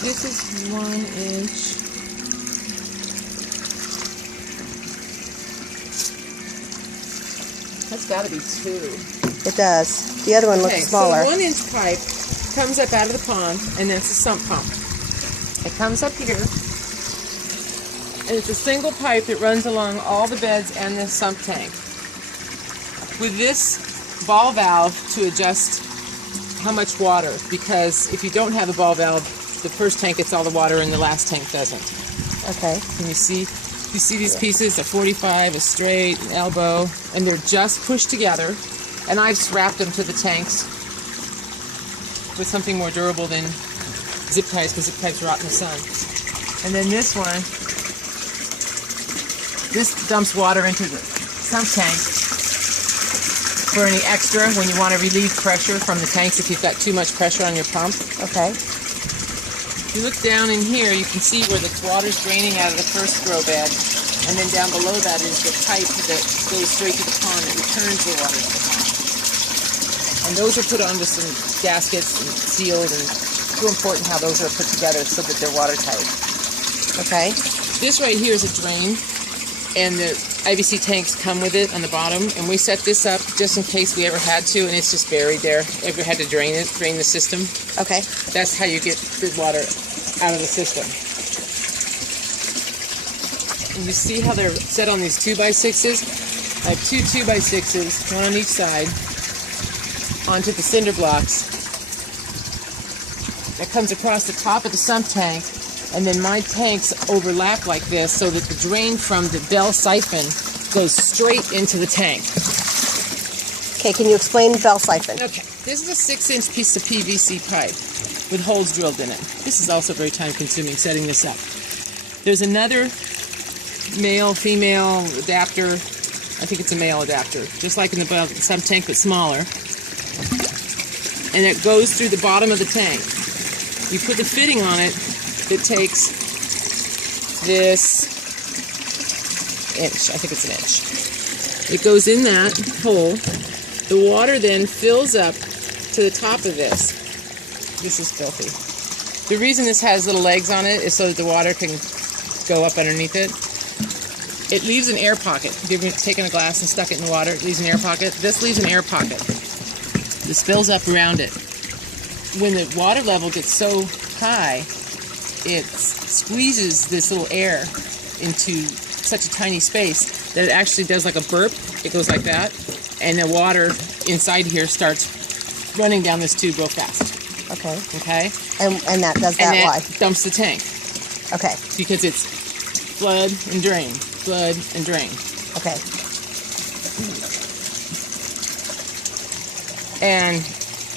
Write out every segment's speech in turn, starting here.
This is 1 inch. That's got to be 2. It does. The other one looks smaller. So 1 inch pipe comes up out of the pond, and that's a sump pump. It comes up here, and it's a single pipe that runs along all the beds and the sump tank. With this ball valve to adjust how much water, because if you don't have a ball valve, the first tank gets all the water and the last tank doesn't. Okay. Can you see? You see these pieces, a 45, a straight, an elbow, and they're just pushed together. And I've wrapped them to the tanks with something more durable than zip ties, because zip ties rot in the sun. And then this one, this dumps water into the sump tank for any extra when you want to relieve pressure from the tanks if you've got too much pressure on your pump. Okay. If you look down in here, you can see where the water's draining out of the first grow bed, and then down below that is the pipe that goes straight to the pond that returns the water to the pond. And those are put onto some gaskets and sealed, and it's real important how those are put together so that they're watertight. Okay. This right here is a drain, and the IBC tanks come with it on the bottom, and we set this up just in case we ever had to, and it's just buried there. Ever had to drain the system. Okay. That's how you get good water out of the system. And you see how they're set on these 2x6s? I have 2 2x6s, one on each side, onto the cinder blocks. That comes across the top of the sump tank, and then my tanks overlap like this so that the drain from the bell siphon goes straight into the tank. Okay, can you explain bell siphon? Okay, this is a 6-inch piece of PVC pipe with holes drilled in it. This is also very time-consuming, setting this up. There's another male-female adapter. I think it's a male adapter, just like in the sump tank, but smaller. And it goes through the bottom of the tank. You put the fitting on it that takes this inch. I think it's an inch. It goes in that hole. The water then fills up to the top of this. This is filthy. The reason this has little legs on it is so that the water can go up underneath it. It leaves an air pocket. If you've taken a glass and stuck it in the water, it leaves an air pocket. This leaves an air pocket. This fills up around it. When the water level gets so high, it squeezes this little air into such a tiny space that it actually does like a burp. It goes like that, and the water inside here starts running down this tube real fast. Okay. Okay? And that does that, and why? Dumps the tank. Okay. Because it's flood and drain, flood and drain. Okay. And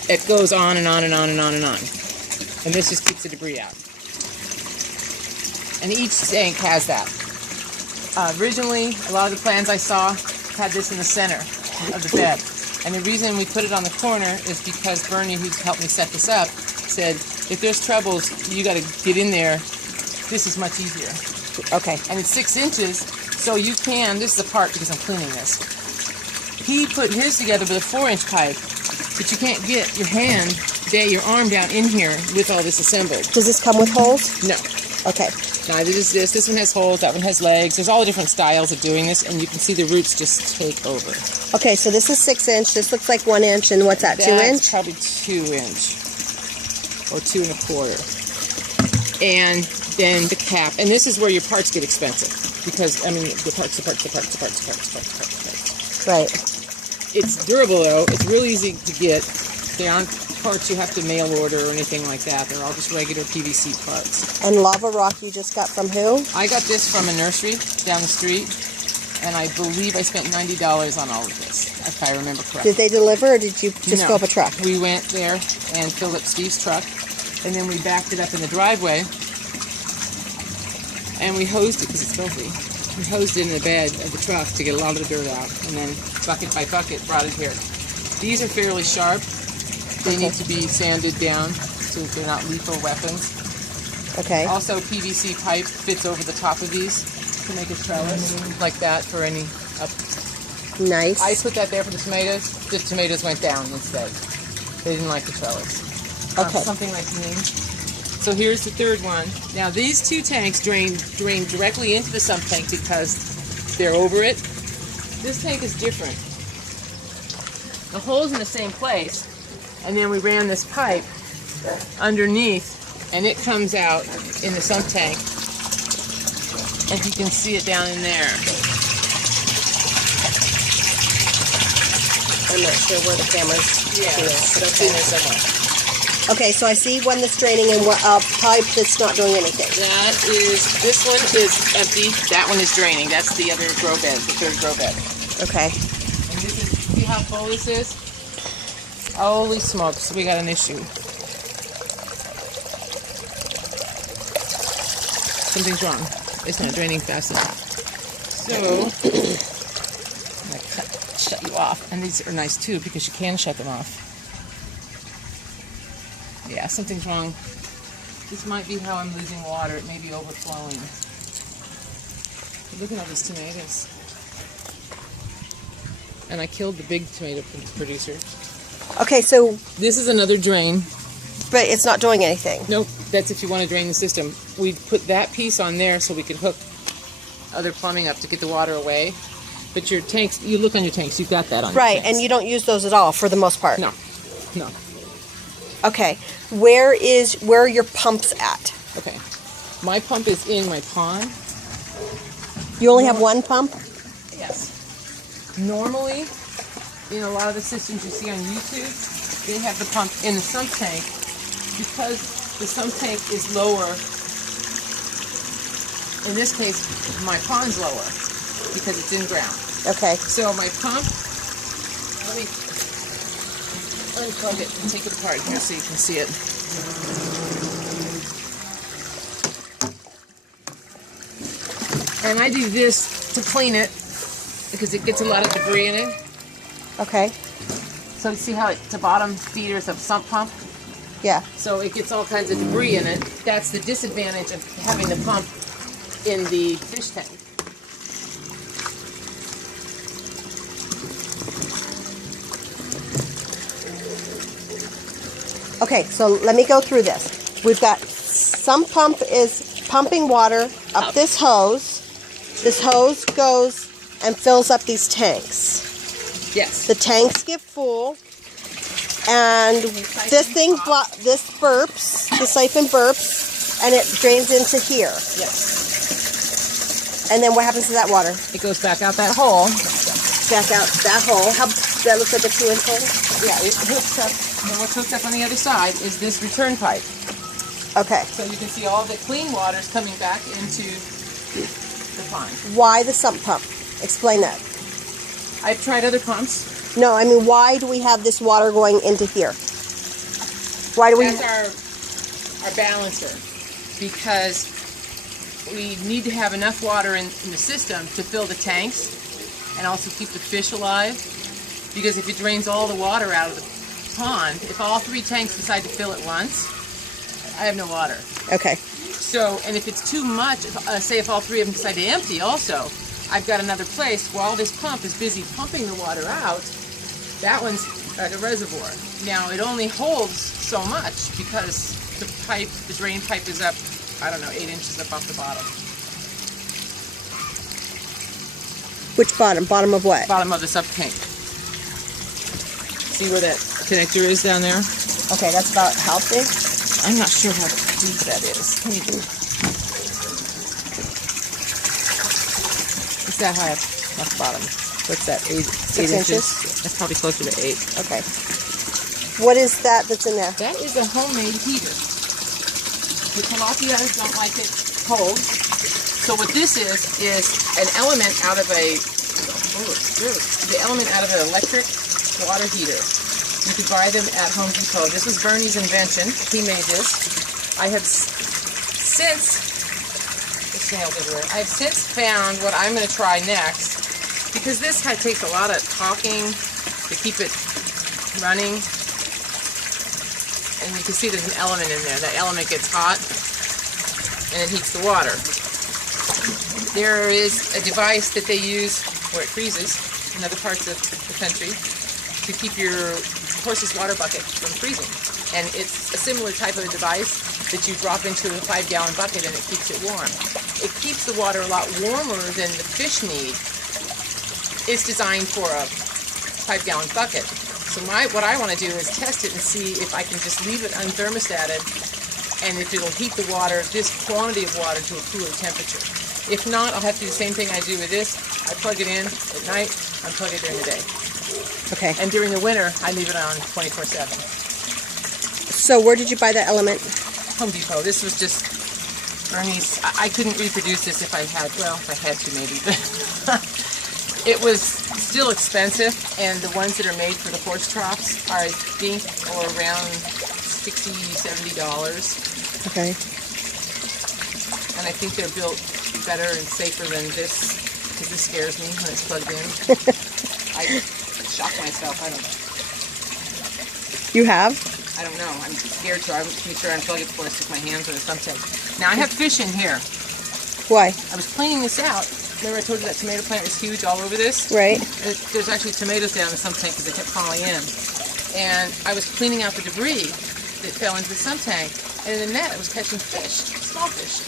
it goes on and on and on and on and on. And this just keeps the debris out. And each tank has that. Originally, a lot of the plans I saw had this in the center of the bed. And the reason we put it on the corner is because Bernie, who's helped me set this up, said, if there's troubles, you got to get in there. This is much easier. Okay. And it's 6 inches, so you can, this is the part because I'm cleaning this. He put his together with a 4-inch pipe, but you can't get your arm down in here with all this assembled. Does this come with holes? No. Okay. Neither does this. This one has holes, that one has legs. There's all the different styles of doing this, and you can see the roots just take over. Okay, so this is 6 inch, this looks like 1 inch, and what's that, 2 inch? That's probably 2 inch, or 2 1/4. And then the cap, and this is where your parts get expensive, because, I mean, the parts. Right. It's durable, though. It's real easy to get. They aren't parts you have to mail order or anything like that. They're all just regular PVC parts. And lava rock you just got from who? I got this from a nursery down the street, and I believe I spent $90 on all of this, if I remember correctly. Did they deliver, or did you just fill up a truck? We went there and filled up Steve's truck, and then we backed it up in the driveway, and we hosed it because it's filthy. We hosed it in the bed of the truck to get a lot of the dirt out, and then bucket by bucket brought it here. These are fairly sharp. They need to be sanded down so that they're not lethal weapons. Okay. Also, PVC pipe fits over the top of these to make a trellis like that for any up. Nice. I put that there for the tomatoes. The tomatoes went down instead. They didn't like the trellis. Okay. Something like me. So here's the third one. Now these two tanks drain directly into the sump tank because they're over it. This tank is different. The hole's in the same place, and then we ran this pipe underneath, and it comes out in the sump tank. And you can see it down in there. I'm not sure where the camera's. Yeah, but it's in there somewhere. Okay, so I see one that's draining and a pipe that's not doing anything. This one is empty. That one is draining. That's the other grow bed, the third grow bed. Okay. And this is, see how full this is? Holy smokes, we got an issue. Something's wrong. It's not draining fast enough. So, I'm going to shut you off. And these are nice too because you can shut them off. Yeah, something's wrong. This might be how I'm losing water. It may be overflowing. Look at all these tomatoes. And I killed the big tomato producer. Okay, so... This is another drain. But it's not doing anything. Nope, that's if you want to drain the system. We put that piece on there so we could hook other plumbing up to get the water away. But your tanks, you look on your tanks, you've got that on your Right, tanks. and you don't use those at all for the most part. No, no. Okay, where are your pumps at? Okay, my pump is in my pond. You only have one pump? Yes. Normally, in a lot of the systems you see on YouTube, they have the pump in the sump tank because the sump tank is lower. In this case, my pond's lower because it's in ground. Okay. So my pump, let me unplug it and take it apart here so you can see it. And I do this to clean it because it gets a lot of debris in it. Okay. So you see how it's a bottom feeder is a sump pump? Yeah. So it gets all kinds of debris in it. That's the disadvantage of having the pump in the fish tank. Okay, so let me go through this. We've got some pump is pumping water up this hose. This hose goes and fills up these tanks. Yes. The tanks get full, and this thing, this burps, the siphon burps, and it drains into here. Yes. And then what happens to that water? It goes back out that hole. Back out that hole. That looks like a 2-inch hole? Yeah, it hooks up. And what's hooked up on the other side is this return pipe. Okay. So you can see all the clean water is coming back into the pond. Why the sump pump? Explain that. I've tried other pumps. No, I mean, why do we have this water going into here? Why do we... That's our balancer. Because we need to have enough water in the system to fill the tanks and also keep the fish alive. Because if it drains all the water out of the pond, if all 3 tanks decide to fill at once, I have no water. Okay. So, and if it's too much, say if all 3 of them decide to empty also, I've got another place while this pump is busy pumping the water out. That one's at a reservoir. Now, it only holds so much because the pipe, the drain pipe is up, I don't know, 8 inches up off the bottom. Which bottom? Bottom of what? Bottom of the sub tank. See where that connector is down there? Okay, that's about how big? I'm not sure how deep that is. Can you do? It's that high off the bottom. What's that? 8 inches? That's probably closer to 8. Okay. What is that that's in there? That is a homemade heater. The tilapias don't like it cold. So what this is an element out of a, the element out of an electric water heater. You could buy them at Home Depot. This was Bernie's invention. He made this. I have since, snails everywhere. I have since found what I'm going to try next, because this takes a lot of talking to keep it running. And you can see there's an element in there. That element gets hot and it heats the water. There is a device that they use where it freezes in other parts of the country to keep your horse's water bucket from freezing. And it's a similar type of a device that you drop into a 5-gallon bucket and it keeps it warm. It keeps the water a lot warmer than the fish need. It's designed for a 5-gallon bucket. So what I want to do is test it and see if I can just leave it unthermostated and if it'll heat the water, this quantity of water, to a cooler temperature. If not, I'll have to do the same thing I do with this. I plug it in at night, unplug it during the day. Okay. And during the winter, I leave it on 24/7. So where did you buy that element? Home Depot. This was just Ernie's. I couldn't reproduce this if I had, well, if I had to maybe, but it was still expensive, and the ones that are made for the horse troughs are, I think, around $60, $70. Okay. And I think they're built better and safer than this, because this scares me when it's plugged in. I shock myself. I don't know. You have? I don't know. I'm scared to. I would make sure I unplug it before I stick my hands on the thumbtack. Now I have fish in here. Why? I was cleaning this out. Remember I told you that tomato plant was huge all over this? Right. There's actually tomatoes down in the sump tank because they kept falling in. And I was cleaning out the debris that fell into the sump tank. And in the net I was catching fish, small fish.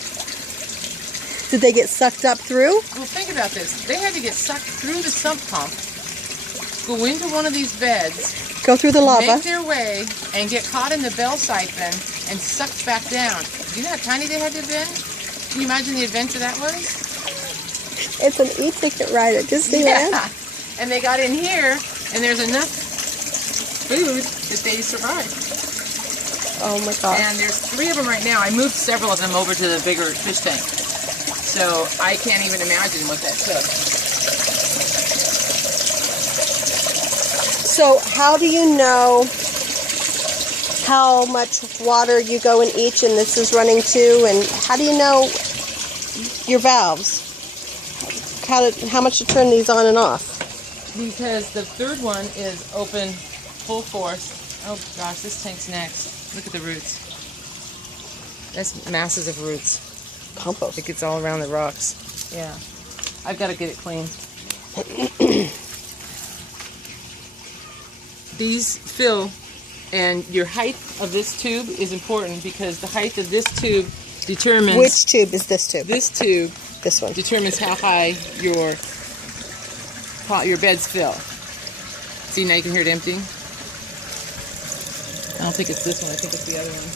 Did they get sucked up through? Well, think about this. They had to get sucked through the sump pump, go into one of these beds, Go through the lava. make their way, and get caught in the bell siphon and sucked back down. Do you know how tiny they had to have been? Can you imagine the adventure that was? It's an e-ticket ride at Disneyland. Yeah. And they got in here, and there's enough food that they survived. Oh my gosh. And there's 3 of them right now. I moved several of them over to the bigger fish tank. So I can't even imagine what that took. So how do you know how much water you go in each and this is running too? And how do you know your valves? How much to turn these on and off? Because the third one is open full force. Oh gosh, this tank's next. Look at the roots. That's masses of roots. Compost. It gets all around the rocks. Yeah. I've got to get it clean. These fill, and your height of this tube is important because the height of this tube determines... Which tube is this tube? This tube This one. determines how high your beds fill. See, now you can hear it emptying. I don't think it's this one. I think it's the other one.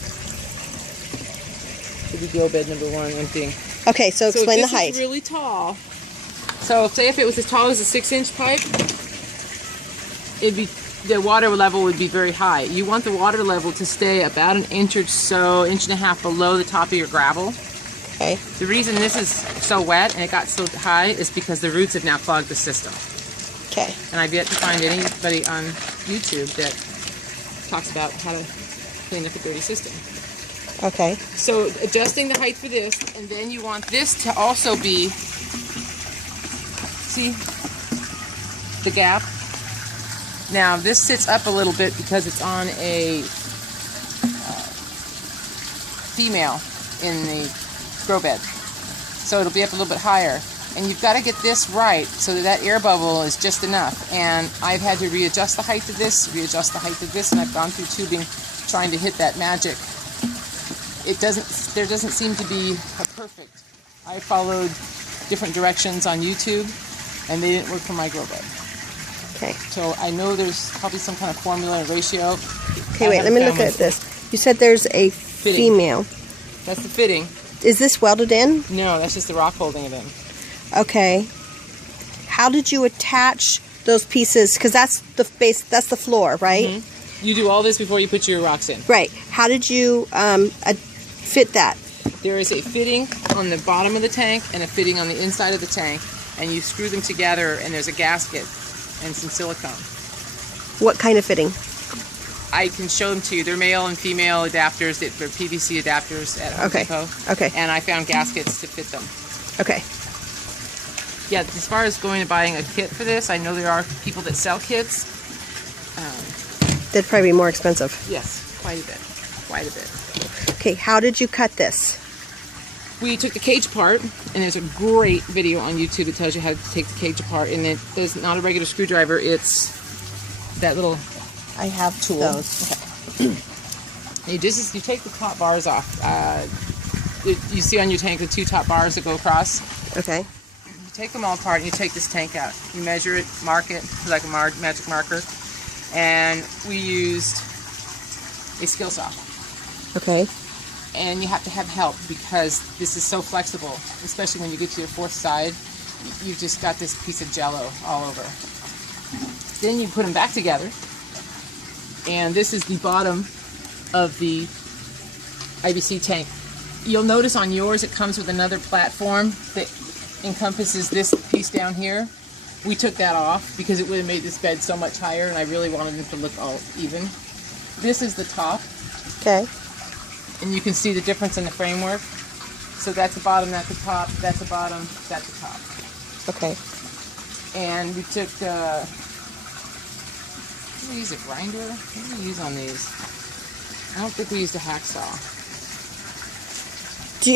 Should be grow bed number 1 emptying. Okay, so explain the if height. this is really tall. So say if it was as tall as a 6-inch pipe, the water level would be very high. You want the water level to stay about an inch or so, inch and a half below the top of your gravel. Okay. The reason this is so wet and it got so high is because the roots have now clogged the system. Okay. And I've yet to find anybody on YouTube that talks about how to clean up a dirty system. Okay. So adjusting the height for this, and then you want this to also be, see the gap? Now this sits up a little bit because it's on a female in the grow bed. So it'll be up a little bit higher. And you've got to get this right so that air bubble is just enough. And I've had to readjust the height of this, and I've gone through tubing trying to hit that magic. There doesn't seem to be a perfect. I followed different directions on YouTube, and they didn't work for my grow bed. Okay. So I know there's probably some kind of formula and ratio. Okay, wait, let me look at this. You said there's a female. That's the fitting. Is this welded in? No, that's just the rock holding it in. Okay. How did you attach those pieces? Because that's the base, that's the floor, right? Mm-hmm. You do all this before you put your rocks in. Right. How did you fit that? There is a fitting on the bottom of the tank and a fitting on the inside of the tank, and you screw them together, and there's a gasket and some silicone. What kind of fitting? I can show them to you. They're male and female adapters. They're PVC adapters at Home Depot. Okay. And I found gaskets to fit them. Okay. Yeah, as far as going and buying a kit for this, I know there are people that sell kits. They'd probably be more expensive. Yes, quite a bit. Quite a bit. Okay, how did you cut this? We took the cage apart, and there's a great video on YouTube that tells you how to take the cage apart. And it is not a regular screwdriver. It's that little I have tool. those. Okay. You take the top bars off. You see on your tank the 2 top bars that go across? Okay. You take them all apart and you take this tank out. You measure it, mark it like a magic marker. And we used a skill saw. Okay. And you have to have help because this is so flexible, especially when you get to your 4th side. You've just got this piece of jello all over. Then you put them back together. And this is the bottom of the IBC tank. You'll notice on yours it comes with another platform that encompasses this piece down here. We took that off because it would have made this bed so much higher, and I really wanted it to look all even. This is the top. Okay. And you can see the difference in the framework. So that's the bottom, that's the top, that's the bottom, that's the top. Okay. And we took, did we use a grinder? What did we use on these? I don't think we used a hacksaw.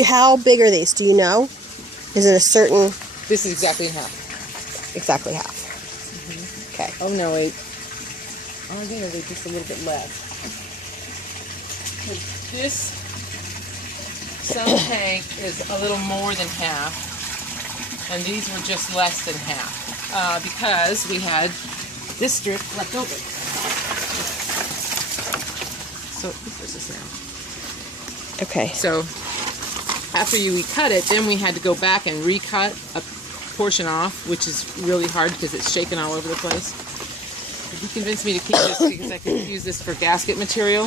How big are these? Do you know? Is it a certain... This is exactly half. Exactly half. Mm-hmm. Okay. Oh no, wait. Oh yeah, they're just a little bit less. This sun tank is a little more than half, and these were just less than half because we had this strip left over. So where's this now? Okay. So after we cut it, then we had to go back and recut a portion off, which is really hard because it's shaking all over the place. He convinced me to keep this because I could use this for gasket material,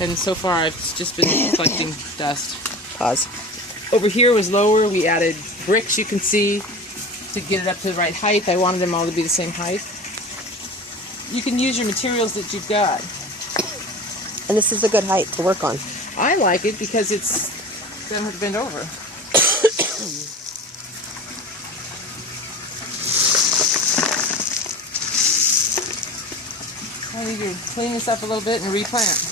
and so far I've just been collecting dust. Pause. Over here was lower. We added bricks, you can see, to get it up to the right height. I wanted them all to be the same height. You can use your materials that you've got. And this is a good height to work on. I like it because it's doesn't have to bend over. I need to clean this up a little bit and replant.